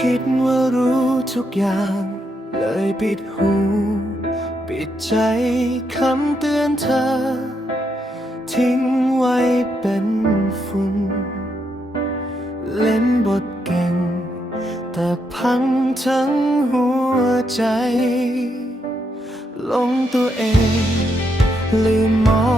คิดว่ารู้ทุกอย่าง เลยปิดหู ปิดใจคำเตือนเธอ ทิ้งไว้เป็นฝุ่นเล่นบทเก่ง แต่พังทั้งหัวใจ ลงตัวเอง ลืมมอง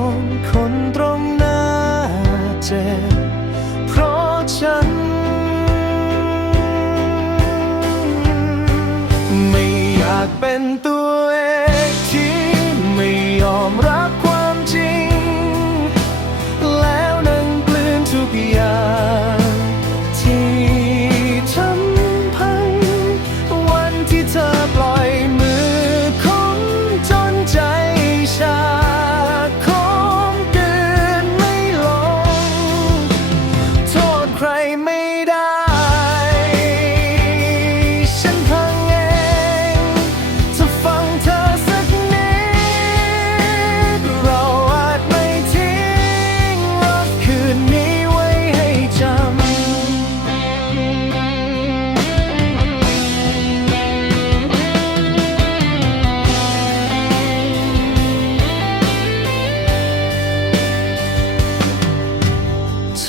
aventura.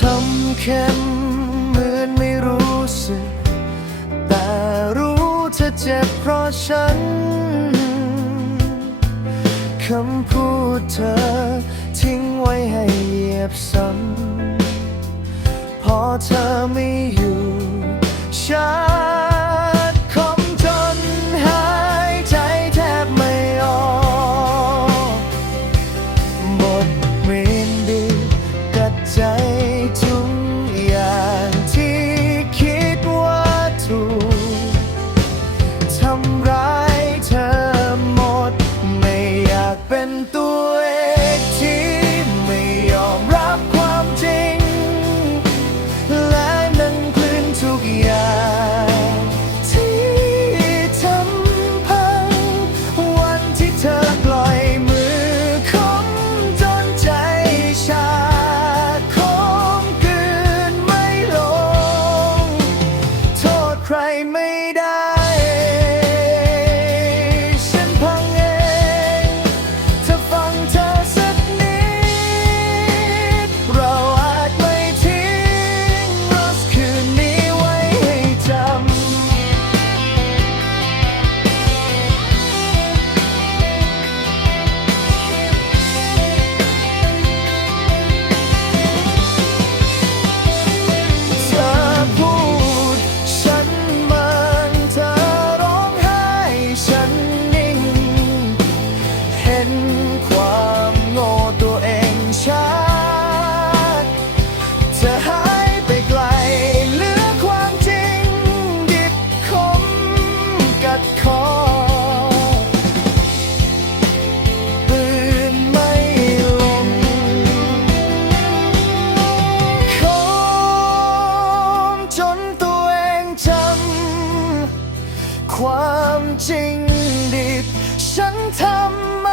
ทำเค็มเหมือนไม่รู้สึก แต่รู้เธอเจ็บเพราะฉัน คำพูดเธอทิ้งไว้ให้เหยียบซ้ำพอเธอไม่อยู่ ความจริงดิบฉันทำ